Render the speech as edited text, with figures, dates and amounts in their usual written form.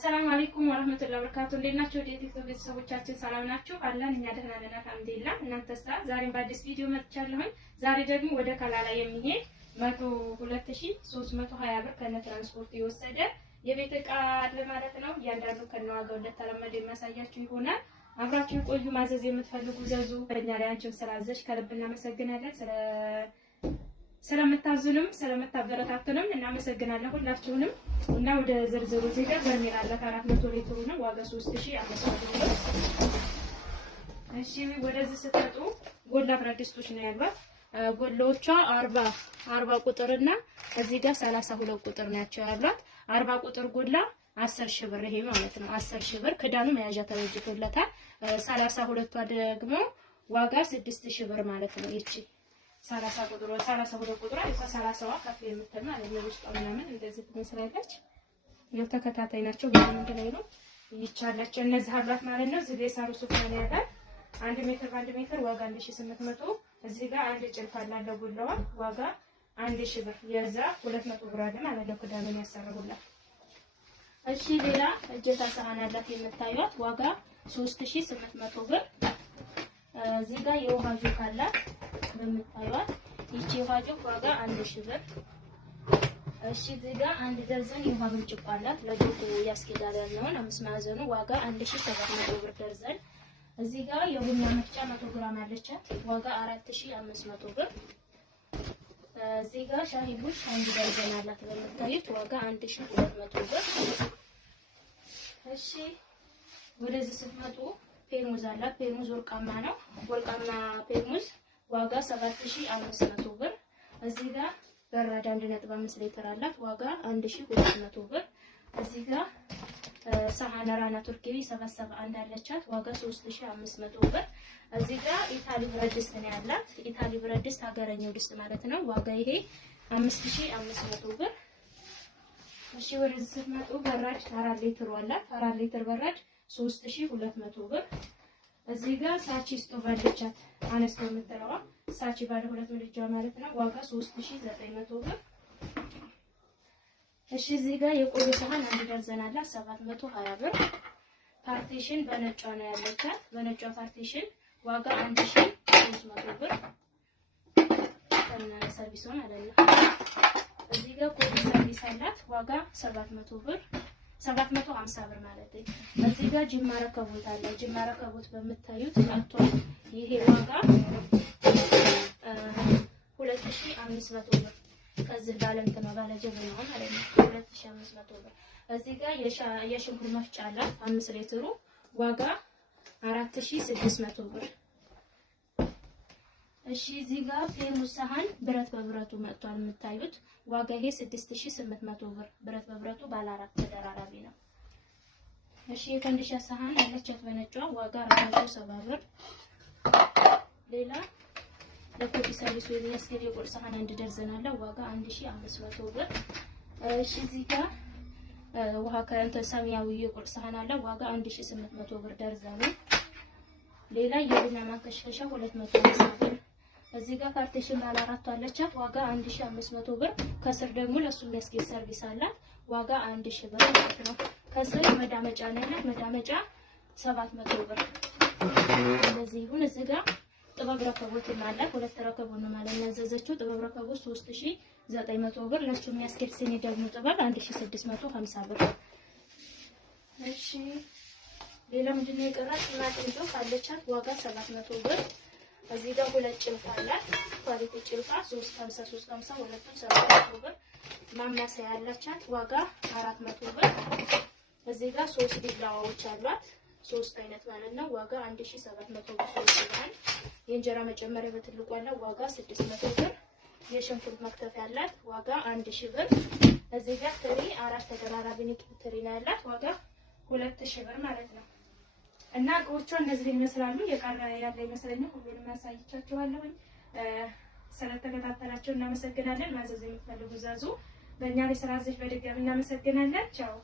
አሰላሙ አለይኩም ወራህመቱላሂ ወበረካቱ። እንዴት ናችሁ? የቲክቶክ ቤተሰቦቻችን ሰላም ናችሁ? አላህ እኛ ደህና ነን አልሐምዱሊላህ። እናንተስ? ዛሬም በአዲስ ቪዲዮ መጥቻለሁኝ። ዛሬ ደግሞ ወደ ከላላ የሚሄድ 102,320 ብር ከነ ትራንስፖርት የወሰደ የቤት ዕቃ አለ ማለት ነው። እያንዳንዱ ከነዋጋው እንደተለመደ የሚያሳያችሁ ይሆናል። አብራችሁ ቆዩ። ማዘዝ የምትፈልጉ ዘዙ። በእኛ ላይ አንቺም ስላዘዝሽ ከልብ እናመሰግናለን። ስለምታዙንም ስለምታበረታቱንም እናመሰግናለን ሁላችሁንም። እና ወደ ዝርዝሩ ዜጋ በርሜል አለ 400 ሊትር ነው። ዋጋ 3500 ብር። እሺ ወደዚህ ስትመጡ ጎላ ብረት ድስቶች ነው ያሏት። ጎላዎቿ 40 ቁጥርና እዚህ ጋር 32 ቁጥር ናቸው ያሏት። 40 ቁጥር ጎላ 10,000 ብር ይሄ ማለት ነው። 10,000 ብር ክዳኑ መያዣ ተበጅቶለታል። 32ቷ ደግሞ ዋጋ 6,000 ብር ማለት ነው። ይቺ 32 ቁጥሯ ከ30ዋ ከፍ የምትል ማለት ነው። ውስጧ ምናምን እንደዚህ ትመስላለች። የተከታታይ ናቸው። በመንገድ ላይ ነው ይቻላል። እነዚህ አሏት ማለት ነው። እዚህ ጋር ሳሩ ሱፍ ነው ያለው 1 ሜትር በ1 ሜትር ዋጋ 1800። እዚህ ጋር አንድ ጭልፋ አለ ጎላዋ ዋጋ 1000 ብር። የዛ 200 ብር አለ ማለት ነው። ክዳኑን ያሰራሁላት። እሺ ሌላ እጀታ ሳህን አላት የምታዩት ዋጋ 3800 ብር። እዚህ ጋር የውሃ ጆክ አላት በምታዩት ይቺ የውሃ ጆክ ዋጋ 1000 ብር። እሺ እዚህ ጋር አንድ ደርዘን የውሃ ብርጭቆ አላት ለጆኩ ያስኬዳል ያለውን 5 ማዕዘኑ ዋጋ 1700 ብር ደርዘን። እዚህ ጋር የቡና መፍጫ 100 ግራም አለቻት ዋጋ 4500 ብር። እዚህ ጋር ሻሂ ቡሽ አንድ ደርዘን አላት በምታዩት ዋጋ 1200 ብር። እሺ ወደዚህ ስትመጡ ፔርሙዝ አላት። ፔርሙዝ ወርቃማ ነው። ወርቃማ ፔርሙዝ ዋጋ 7500 ብር። እዚህ ጋር በራድ 1.5 ሊትር አላት ዋጋ 1200 ብር። እዚህ ጋር ሳህን ራና ቱርኪዊ 771 አለቻት ዋጋ 3500 ብር። እዚህ ጋር ኢታሊ ብረት ድስት ነው ያላት። ኢታሊ ብረት ድስት ሀገረኛው ድስት ማለት ነው። ዋጋ ይሄ 5500 ብር። እሺ ወደዚህ ስትመጡ በራድ 4 ሊትር አላት። 4 ሊትር በራድ 3200 ብር። እዚህ ጋር ሳቺ ስቶቭ አለቻት አነስተው የምትለዋ ሳቺ ባለ 2 ምድጃ ማለት ነው ዋጋ 3900 ብር። እሺ እዚህ ጋር የቆሎ ሳህን አንድ ደርዘን አላት 720 ብር። ፓርቲሽን በነጯ ነው ያለቻት። በነጯ ፓርቲሽን ዋጋ 1300 ብር። ከነ ሰርቪስ ሆነ አይደለም። እዚህ ጋር ኮዲ ሰርቪስ አላት ዋጋ 700 ብር 750 ብር ማለት ነው። እዚህ ጋር ጅማ ረከቦት አለ። ጅማ ረከቦት በምታዩት መጥቷል። ይሄ ዋጋ 2500 ብር። ከዚህ ባለ እንትን ነው ባለ ጀበናው ማለት ነው 2500 ብር። እዚህ ጋር የሽንኩርት መፍጫ አለ 5 ሊትሩ ዋጋ 4600 ብር። እሺ እዚህ ጋር ፔርሙዝ ሳህን ብረት በብረቱ መጥቷል የምታዩት ዋጋ ይሄ 6800 ብር። ብረት በብረቱ ባለ 4 ተደራራቢ ነው። እሺ የፈንዲሻ ሳህን ያለቻት በነጯ ዋጋ 470 ብር። ሌላ ለኮፒ ሰርቪስ የሚያስኬድ የቁርስ ሳህን አንድ ደርዘን አለ ዋጋ 1500 ብር። እሺ እዚህ ጋር ውሃ ከእንትን ሰማያዊ የቁርስ ሳህን አለ ዋጋ 1800 ብር ደርዘኑ። ሌላ የቡና ማንከሽከሻ 250 ብር። እዚህ ጋር ፓርቲሽን ባለ 4 አለቻት ዋጋ 1500 ብር። ከስር ደግሞ ለሱ የሚያስኬድ ሰርቪስ አላት ዋጋ 1000 ብር ማለት ነው። ከስር መዳመጫ ነው ያላት መዳመጫ 700 ብር። እንደዚህ ይሁን። እዚህ ጋር ጥበብ ረከቦት ማለት 2 ረከቦት ነው ማለት ያዘዘችው። ጥበብ ረከቦት 3900 ብር። ለሱ የሚያስኬድ ሲኒ ደግሞ ጥበብ 1650 ብር። እሺ ሌላ ምንድነው የቀራት? ማጥንጆ ካለቻት ዋጋ 700 ብር። እዚህ ጋር 2 ጭልፋ አላት። ኳሊቲ ጭልፋ 350 ሁለቱም 700 ብር። ማማሰያ ያለቻት ዋጋ 400 ብር። እዚህ ጋር 3 ቢላዋዎች አሏት 3 አይነት ማለት ነው ዋጋ 1700 ብር። 3 ይላል። የእንጀራ መጨመሪያ በትልቁ ያለው ዋጋ 600 ብር። የሽንኩርት መክተፊያ ያላት ዋጋ 1000 ብር። እዚህ ጋር ትሪ 4 ተደራራቢ ንጥፍ ትሪ ነው ያላት ዋጋ 2000 ብር ማለት ነው። እና እቃዎቹ እነዚህ ይመስላሉ። የቀረ ያለ ይመስለኛል ሁሉንም ያሳይቻችኋለሁ። ስለተከታተላችሁ እናመሰግናለን። ማዘዝ የምትፈልጉ ዛዙ። በእኛ ላይ ስራ አዘዥ በድጋሚ እናመሰግናለን። ቻው